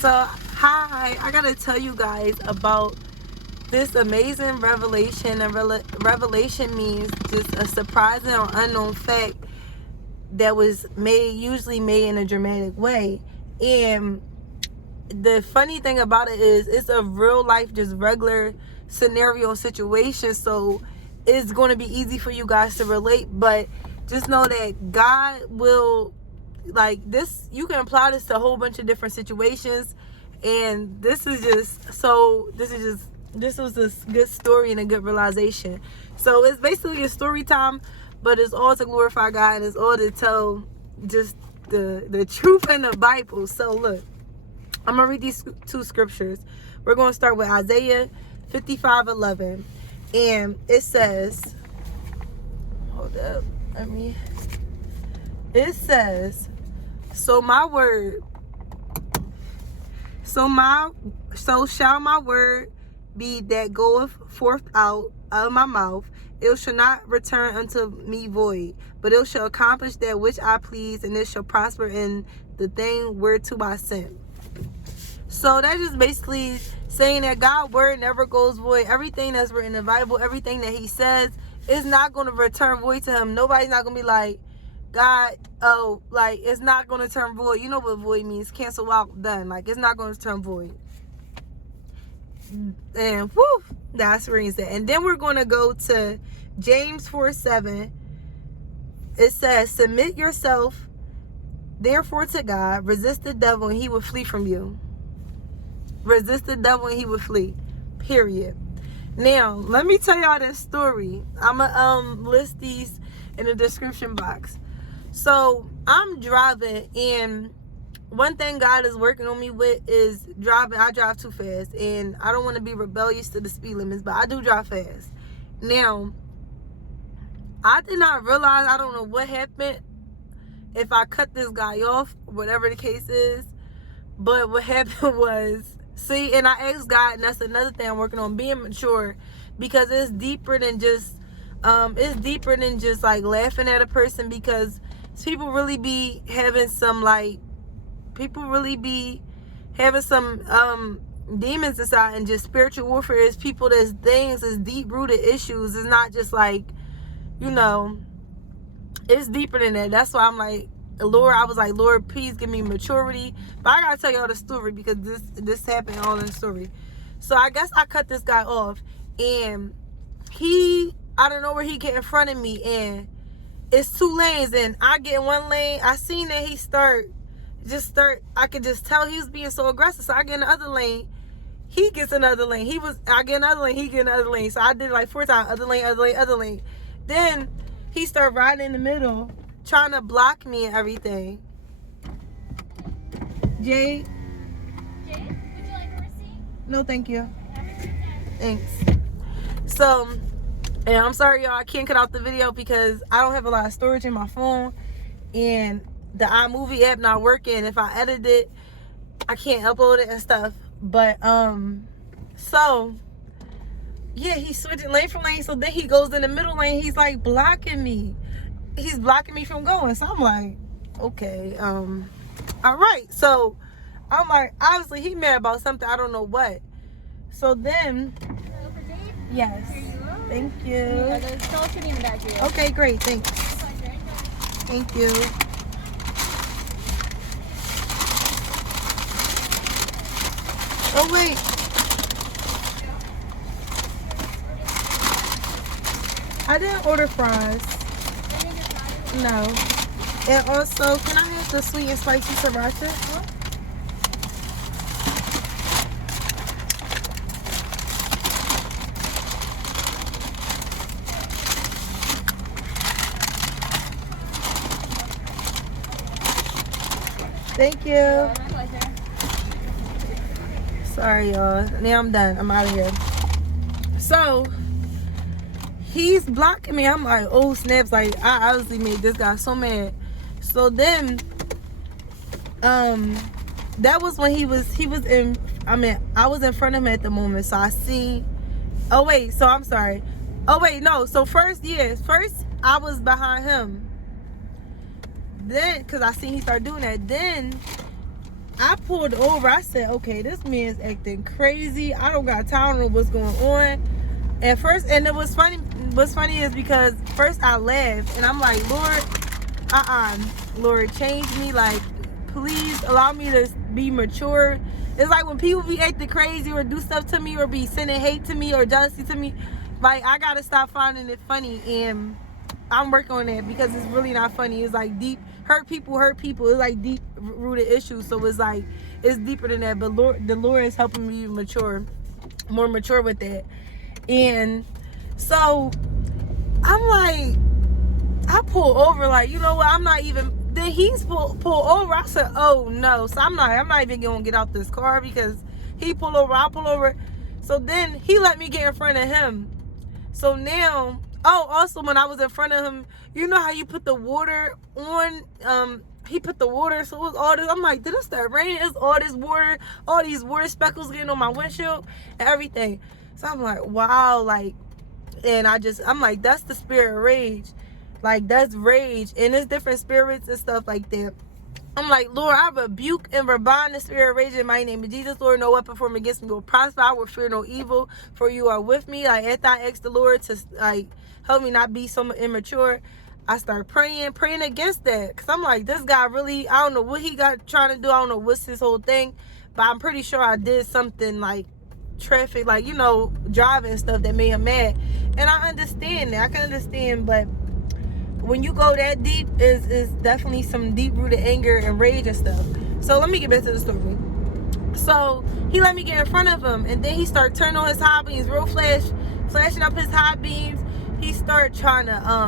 So, hi, I gotta tell you guys about this amazing revelation. And revelation means just a surprising or unknown fact that was usually made in a dramatic way. And the funny thing about it is, it's a real life, just regular scenario situation. So it's going to be easy for you guys to relate, but just know that God will, like, this, you can apply this to a whole bunch of different situations. And this was a good story and a good realization. So it's basically a story time, but it's all to glorify God, and it's all to tell just the truth in the Bible. So look, I'm gonna read these two scriptures. We're gonna start with Isaiah 55:11, and it says, hold up, it says, so shall my word be that goeth forth out of my mouth. It shall not return unto me void, but it shall accomplish that which I please, and it shall prosper in the thing whereto I sent. So that's just basically saying that God's word never goes void. Everything that's written in the Bible, everything that he says, is not going to return void to him. Nobody's not going to be like, God, oh, like, it's not going to turn void. You know what void means? Cancel out, done. Like, it's not going to turn void. And whew, that's where he's at. And then we're going to go to James 4:7. It says, submit yourself therefore to God, resist the devil and he will flee from you. Resist the devil and he will flee, period. Now let me tell y'all this story. I'm gonna list these in the description box. So I'm driving, and one thing God is working on me with is driving. I drive too fast, and I don't want to be rebellious to the speed limits, but I do drive fast. Now, I did not realize, I don't know what happened, if I cut this guy off, whatever the case is, but what happened was, see, and I asked God, and that's another thing I'm working on, being mature, because it's deeper than just like laughing at a person, because people really be having some demons inside, and just spiritual warfare is people that's things, is deep rooted issues. It's not just like, you know, it's deeper than that. That's why I'm like, Lord, I was like, Lord, please give me maturity. But I gotta tell y'all the story, because this happened all in the story. So I guess I cut this guy off, and I don't know where he get in front of me, and it's two lanes, and I get in one lane. I seen that he I could just tell he was being so aggressive. So I get in the other lane. He gets another lane. I get another lane. He get another lane. So I did it like 4 times. Other lane, other lane, other lane. Then he started riding in the middle, trying to block me and everything. Jay, would you like a receipt? no, thank you. Thanks. So, and I'm sorry, y'all, I can't cut out the video because I don't have a lot of storage in my phone, and the iMovie app not working. If I edit it, I can't upload it and stuff. But so yeah, he's switching lane for lane. So then he goes in the middle lane. He's like blocking me. He's blocking me from going. So I'm like, okay, all right. So I'm like, obviously he mad about something. I don't know what. So then, yes, thank you. Okay, great, thanks. Thank you. Oh wait. I didn't order fries. No. And also, can I have the sweet and spicy sriracha? Thank you. My pleasure. Sorry, y'all. Now I'm done. I'm out of here. So he's blocking me. I'm like, oh snaps! Like, I obviously made this guy so mad. So then, that was when he was in. I mean, I was in front of him at the moment, so I seen. Oh wait, so I'm sorry. Oh wait, no. So first I was behind him. Then, cause I seen he started doing that. Then I pulled over. I said, okay, this man's acting crazy. I don't got time to know what's going on. At first, and it was funny. What's funny is because first I laughed and I'm like, Lord, Lord, change me. Like, please allow me to be mature. It's like when people be acting crazy or do stuff to me or be sending hate to me or jealousy to me, like, I gotta stop finding it funny. And I'm working on that because it's really not funny. It's like deep. Hurt people. It's like deep rooted issues. So it's like, it's deeper than that. But the Lord is helping me mature, more mature with that. And so I'm like, I pull over, like, you know what, I'm not even, then he's pull over. I said, oh no. So I'm not even gonna get out this car because he pull over, I pull over. So then he let me get in front of him. So now, oh, also when I was in front of him, you know how you put the water on, he put the water, so it was all this. I'm like, did it start raining? It's all this water, all these water speckles getting on my windshield and everything. So I'm like, wow, like, and I'm like, that's the spirit of rage. Like, that's rage. And there's different spirits and stuff like that. I'm like, Lord, I rebuke and rebind the spirit of rage in my name of Jesus. Lord, no weapon formed against me will prosper. I will fear no evil, for you are with me. Like, after I asked the Lord to, like, help me not be so immature, I started praying against that. Because I'm like, this guy really, I don't know what he got trying to do. I don't know what's his whole thing. But I'm pretty sure I did something, like, traffic, like, you know, driving stuff that made him mad. And I understand that. I can understand, but when you go that deep, is definitely some deep rooted anger and rage and stuff. So let me get back to the story. So he let me get in front of him, and then he started turning on his high beams real flashing up his high beams. He started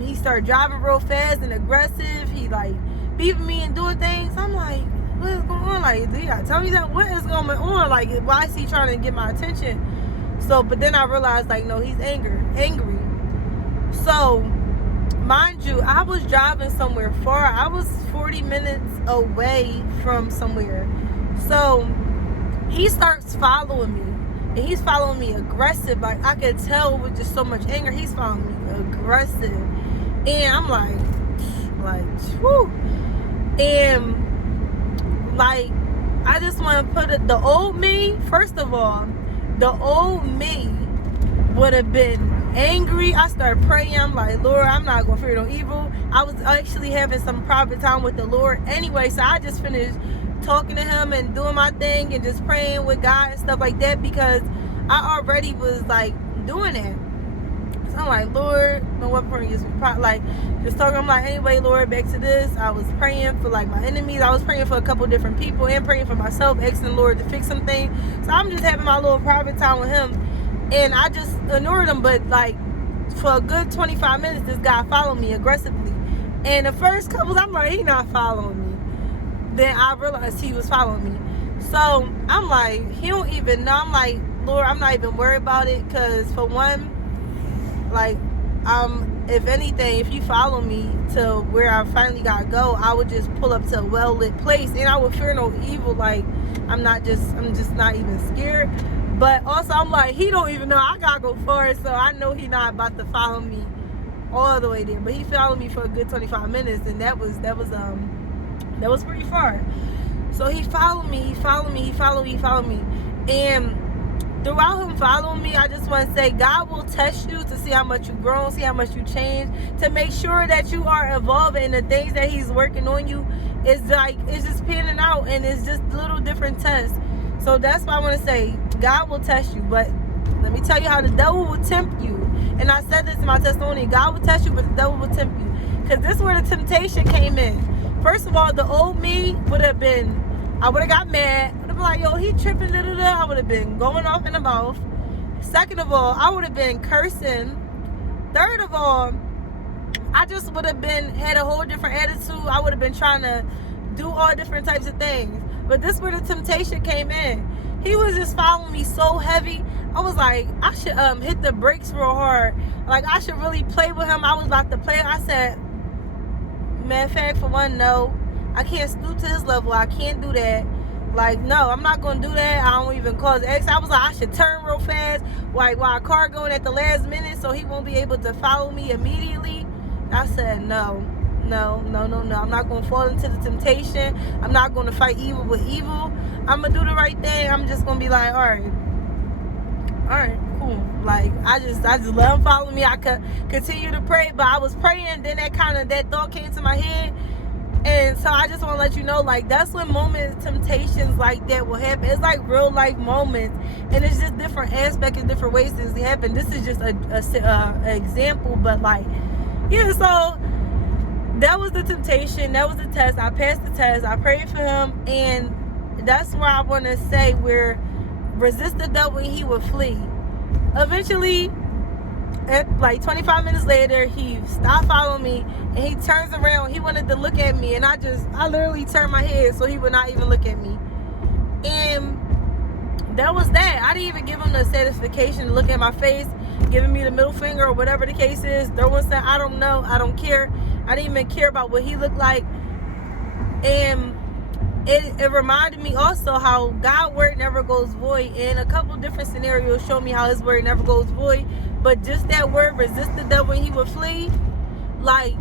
he started driving real fast and aggressive. He like beeping me and doing things. I'm like, what is going on? Like, do you gotta tell me that? What is going on? Like, why is he trying to get my attention? So, but then I realized, like, no, he's angry. So, mind you, I was driving somewhere far. I was 40 minutes away from somewhere. So, he starts following me. And he's following me aggressive. Like, I could tell with just so much anger, he's following me aggressive. And I'm like, whew. And like, I just want to put it, the old me, first of all, the old me would have been angry. I started praying. I'm like, Lord, I'm not going to fear no evil. I was actually having some private time with the Lord anyway, so I just finished talking to him and doing my thing and just praying with God and stuff like that because I already was like doing it. So I'm like, Lord, no weapon against me. Like, just talking. I'm like, anyway, Lord, back to this. I was praying for like my enemies. I was praying for a couple different people and praying for myself, asking the Lord to fix some things. So I'm just having my little private time with him, and I just ignored him. But like for a good 25 minutes, this guy followed me aggressively. And the first couple, I'm like, he not following me. Then I realized he was following me. So I'm like, he don't even know. I'm like, Lord, I'm not even worried about it because for one, like, if anything, if you follow me to where I finally gotta go, I would just pull up to a well-lit place and I would fear no evil. Like, I'm just not even scared. But also I'm like, he don't even know I gotta go forward, so I know he not about to follow me all the way there. But he followed me for a good 25 minutes, and that was pretty far. So he followed me. And throughout him following me, I just want to say, God will test you to see how much you've grown, see how much you changed, to make sure that you are evolving in the things that he's working on you. It's like, it's just panning out, and it's just little different tests. So that's why I want to say, God will test you, but let me tell you how the devil will tempt you. And I said this in my testimony, God will test you, but the devil will tempt you. Because this is where the temptation came in. First of all, the old me would have been, I would have got mad. I would have been like, yo, he tripping, I would have been going off in the mouth. Second of all, I would have been cursing. Third of all, I just would have had a whole different attitude. I would have been trying to do all different types of things. But this is where the temptation came in. He was just following me so heavy. I was like, I should hit the brakes real hard. Like, I should really play with him. I was about to play. I said, matter of fact, for one, no. I can't stoop to his level. I can't do that. Like, no, I'm not going to do that. I don't even cause X. I was like, I should turn real fast. Like, while a car going at the last minute so he won't be able to follow me immediately. I said, no. No. I'm not going to fall into the temptation. I'm not going to fight evil with evil. I'm going to do the right thing. I'm just going to be like, all right, cool. Like, I just let him follow me. I could continue to pray, but I was praying, then that thought came to my head. And so I just want to let you know, like, that's when moments, temptations like that will happen. It's like real life moments, and it's just different aspects and different ways things happen. This is just a example, but like, yeah. So that was the temptation. That was the test. I passed the test. I prayed for him, and that's where I want to say where resist the devil and he would flee. Eventually, at like 25 minutes later, he stopped following me, and he turns around. He wanted to look at me, and I literally turned my head so he would not even look at me. And that was that. I didn't even give him the satisfaction to look at my face, giving me the middle finger or whatever the case is. There was that, I don't know, I don't care. I didn't even care about what he looked like. And it reminded me also how God's word never goes void. And a couple different scenarios show me how his word never goes void. But just that word, resist the devil and he will flee. Like,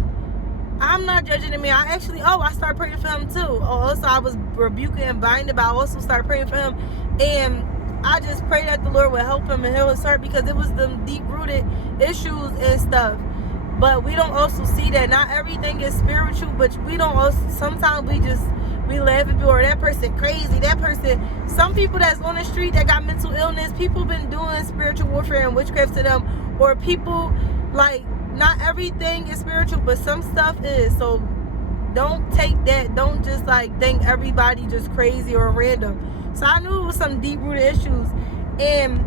I'm not judging the man. I started praying for him too. Also, I was rebuking and binding, but I also started praying for him. And I just prayed that the Lord would help him and heal his heart, because it was them deep-rooted issues and stuff. But we don't also see that not everything is spiritual, but we don't also, sometimes we laugh at people, or that person crazy, that person, some people that's on the street that got mental illness, people been doing spiritual warfare and witchcraft to them, or people, like, not everything is spiritual, but some stuff is. So don't take that, don't just like think everybody just crazy or random. So I knew it was some deep-rooted issues, and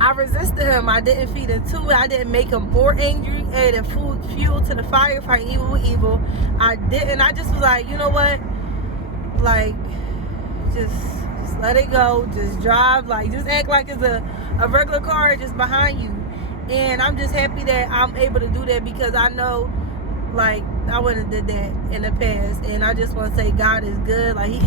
I resisted him. I didn't feed into it. I didn't make him more angry, and fuel to the fire, fight evil with evil. I didn't. I just was like, you know what? Like, just let it go. Just drive. Like, just act like it's a regular car just behind you. And I'm just happy that I'm able to do that, because I know, like, I wouldn't have did that in the past. And I just want to say God is good. Like, he